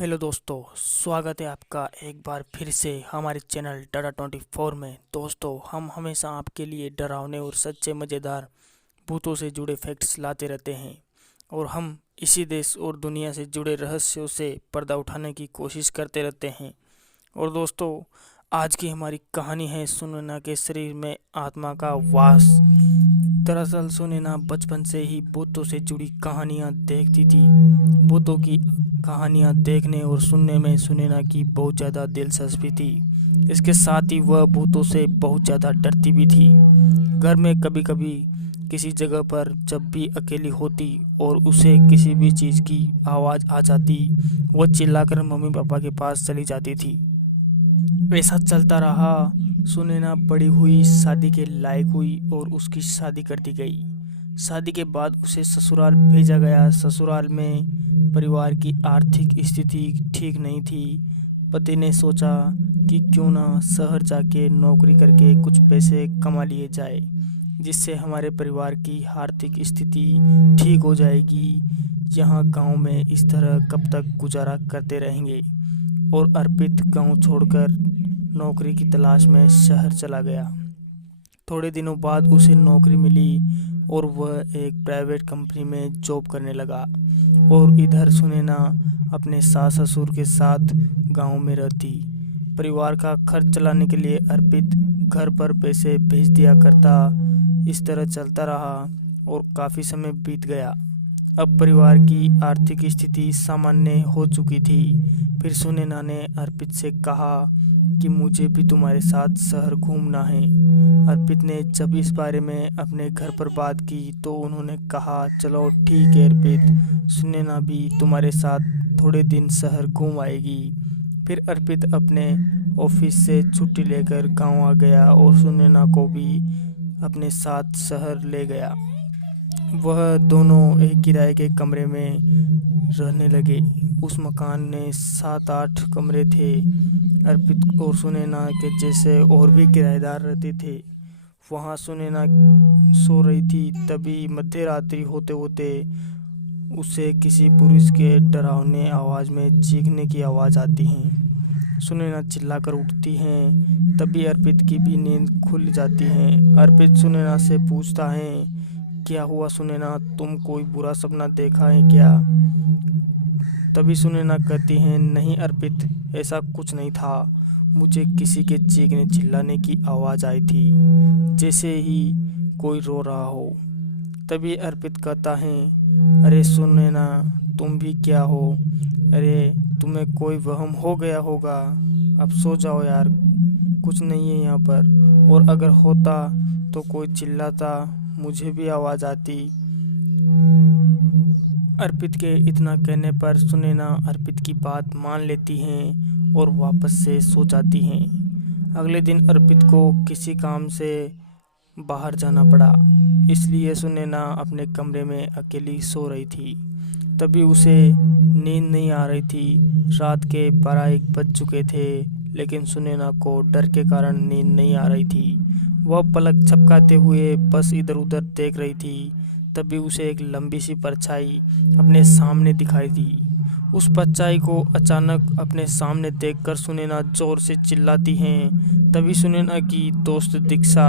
Hello दोस्तों, स्वागत है आपका एक बार फिर से हमारे चैनल टाटा 24 में। दोस्तों, हम हमेशा आपके लिए डरावने और सच्चे मज़ेदार भूतों से जुड़े फैक्ट्स लाते रहते हैं और हम इसी देश और दुनिया से जुड़े रहस्यों से पर्दा उठाने की कोशिश करते रहते हैं। और दोस्तों, आज की हमारी कहानी है सुनैना के शरीर में आत्मा का वास। दरअसल सुनैना बचपन से ही भूतों से जुड़ी कहानियाँ देखती थी। भूतों की कहानियाँ देखने और सुनने में सुनैना की बहुत ज़्यादा दिलचस्पी थी। इसके साथ ही वह भूतों से बहुत ज़्यादा डरती भी थी। घर में कभी कभी किसी जगह पर जब भी अकेली होती और उसे किसी भी चीज़ की आवाज़ आ जाती, वह चिल्लाकर मम्मी पापा के पास चली जाती थी। ऐसा चलता रहा। सुनैना बड़ी हुई, शादी के लायक हुई और उसकी शादी कर दी गई। शादी के बाद उसे ससुराल भेजा गया। ससुराल में परिवार की आर्थिक स्थिति ठीक नहीं थी। पति ने सोचा कि क्यों ना शहर जाके नौकरी करके कुछ पैसे कमा लिए जाए, जिससे हमारे परिवार की आर्थिक स्थिति ठीक हो जाएगी। यहाँ गांव में इस तरह कब तक गुजारा करते रहेंगे। और अर्पित गांव छोड़कर नौकरी की तलाश में शहर चला गया। थोड़े दिनों बाद उसे नौकरी मिली और वह एक प्राइवेट कंपनी में जॉब करने लगा। और इधर सुनैना अपने सास ससुर के साथ गांव में रहती। परिवार का खर्च चलाने के लिए अर्पित घर पर पैसे भेज दिया करता। इस तरह चलता रहा और काफ़ी समय बीत गया। अब परिवार की आर्थिक स्थिति सामान्य हो चुकी थी। फिर सुनैना ने अर्पित से कहा कि मुझे भी तुम्हारे साथ शहर घूमना है। अर्पित ने जब इस बारे में अपने घर पर बात की तो उन्होंने कहा, चलो ठीक है अर्पित, सुनैना भी तुम्हारे साथ थोड़े दिन शहर घूम आएगी। फिर अर्पित अपने ऑफिस से छुट्टी लेकर गांव आ गया और सुनैना को भी अपने साथ शहर ले गया। वह दोनों एक किराए के कमरे में रहने लगे। उस मकान में 7-8 कमरे थे। अर्पित और सुनैना के जैसे और भी किराएदार रहते थे। वहाँ सुनैना सो रही थी, तभी मध्य रात्रि होते होते उसे किसी पुरुष के डरावने आवाज़ में चीखने की आवाज़ आती है। सुनैना चिल्लाकर उठती हैं। तभी अर्पित की भी नींद खुल जाती है। अर्पित सुनैना से पूछता है, क्या हुआ सुनैना, तुम कोई बुरा सपना देखा है क्या? तभी सुनैना कहती है, नहीं अर्पित, ऐसा कुछ नहीं था। मुझे किसी के चीखने चिल्लाने की आवाज़ आई थी, जैसे ही कोई रो रहा हो। तभी अर्पित कहता है, अरे सुनैना, तुम भी क्या हो? अरे तुम्हें कोई वहम हो गया होगा, अब सो जाओ यार, कुछ नहीं है यहाँ पर। और अगर होता तो कोई चिल्लाता, मुझे भी आवाज़ आती। अर्पित के इतना कहने पर सुनैना अर्पित की बात मान लेती हैं और वापस से सो जाती हैं। अगले दिन अर्पित को किसी काम से बाहर जाना पड़ा, इसलिए सुनैना अपने कमरे में अकेली सो रही थी। तभी उसे नींद नहीं आ रही थी। रात के 12-1 बज चुके थे, लेकिन सुनैना को डर के कारण नींद नहीं आ रही थी। वह पलक झपकाते हुए बस इधर उधर देख रही थी। तभी उसे एक लंबी सी परछाई अपने सामने दिखाई दी। उस परछाई को अचानक अपने सामने देखकर सुनैना जोर से चिल्लाती हैं। तभी सुनैना की दोस्त दीक्षा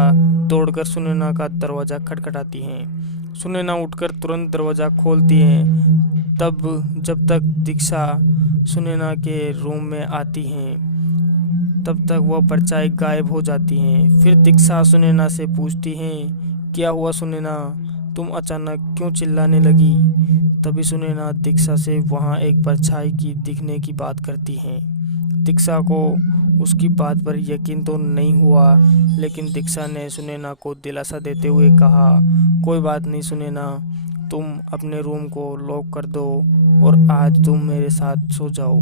दौड़कर सुनैना का दरवाज़ा खटखटाती हैं। सुनैना उठकर तुरंत दरवाज़ा खोलती हैं। जब तक दीक्षा सुनैना के रूम में आती हैं, तब तक वह परछाई गायब हो जाती हैं। फिर दीक्षा सुनैना से पूछती हैं, क्या हुआ सुनैना, तुम अचानक क्यों चिल्लाने लगी? तभी सुनैना दीक्षा से वहाँ एक परछाई की दिखने की बात करती हैं। दीक्षा को उसकी बात पर यकीन तो नहीं हुआ, लेकिन दीक्षा ने सुनैना को दिलासा देते हुए कहा, कोई बात नहीं सुनैना, तुम अपने रूम को लॉक कर दो और आज तुम मेरे साथ सो जाओ।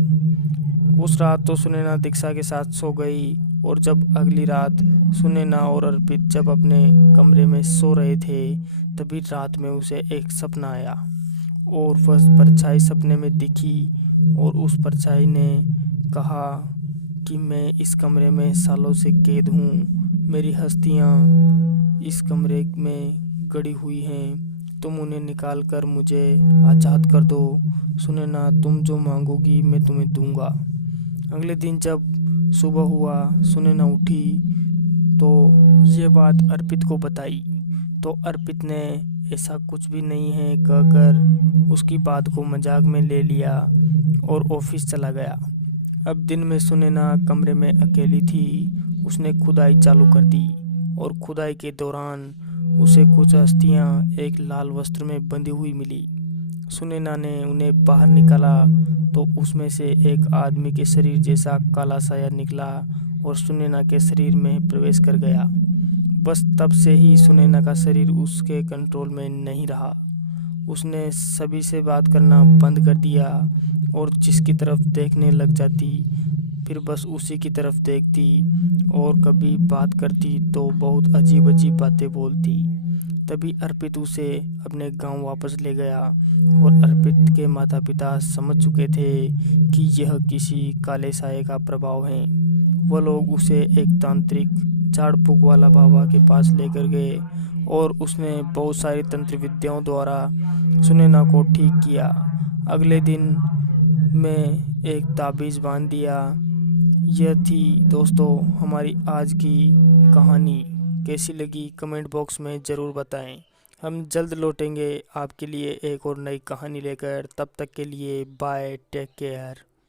उस रात तो सुनैना दीक्षा के साथ सो गई। और जब अगली रात सुनैना और अर्पित जब अपने कमरे में सो रहे थे, तभी रात में उसे एक सपना आया और वह परछाई सपने में दिखी। और उस परछाई ने कहा कि मैं इस कमरे में सालों से कैद हूँ, मेरी हस्तियाँ इस कमरे में गड़ी हुई हैं, तुम उन्हें निकाल कर मुझे आज़ाद कर दो। सुनैना, तुम जो मांगोगी मैं तुम्हें दूंगा। अगले दिन जब सुबह हुआ, सुनैना उठी तो ये बात अर्पित को बताई। तो अर्पित ने ऐसा कुछ भी नहीं है कहकर उसकी बात को मजाक में ले लिया और ऑफिस चला गया। अब दिन में सुनैना कमरे में अकेली थी। उसने खुदाई चालू कर दी और खुदाई के दौरान उसे कुछ अस्थियां एक लाल वस्त्र में बंधी हुई मिली। सुनैना ने उन्हें बाहर निकाला तो उसमें से एक आदमी के शरीर जैसा काला साया निकला और सुनैना के शरीर में प्रवेश कर गया। बस तब से ही सुनैना का शरीर उसके कंट्रोल में नहीं रहा। उसने सभी से बात करना बंद कर दिया और जिसकी तरफ देखने लग जाती फिर बस उसी की तरफ देखती और कभी बात करती तो बहुत अजीब अजीब बातें बोलती। तभी अर्पित उसे अपने गांव वापस ले गया और अर्पित के माता पिता समझ चुके थे कि यह किसी काले साये का प्रभाव है। वह लोग उसे एक तांत्रिक झाड़ फूक वाला बाबा के पास लेकर गए और उसने बहुत सारी तंत्र विद्याओं द्वारा सुनैना को ठीक किया। अगले दिन में एक ताबीज़ बांध दिया। यह थी दोस्तों हमारी आज की कहानी। कैसी लगी कमेंट बॉक्स में ज़रूर बताएं। हम जल्द लौटेंगे आपके लिए एक और नई कहानी लेकर। तब तक के लिए बाय, टेक केयर।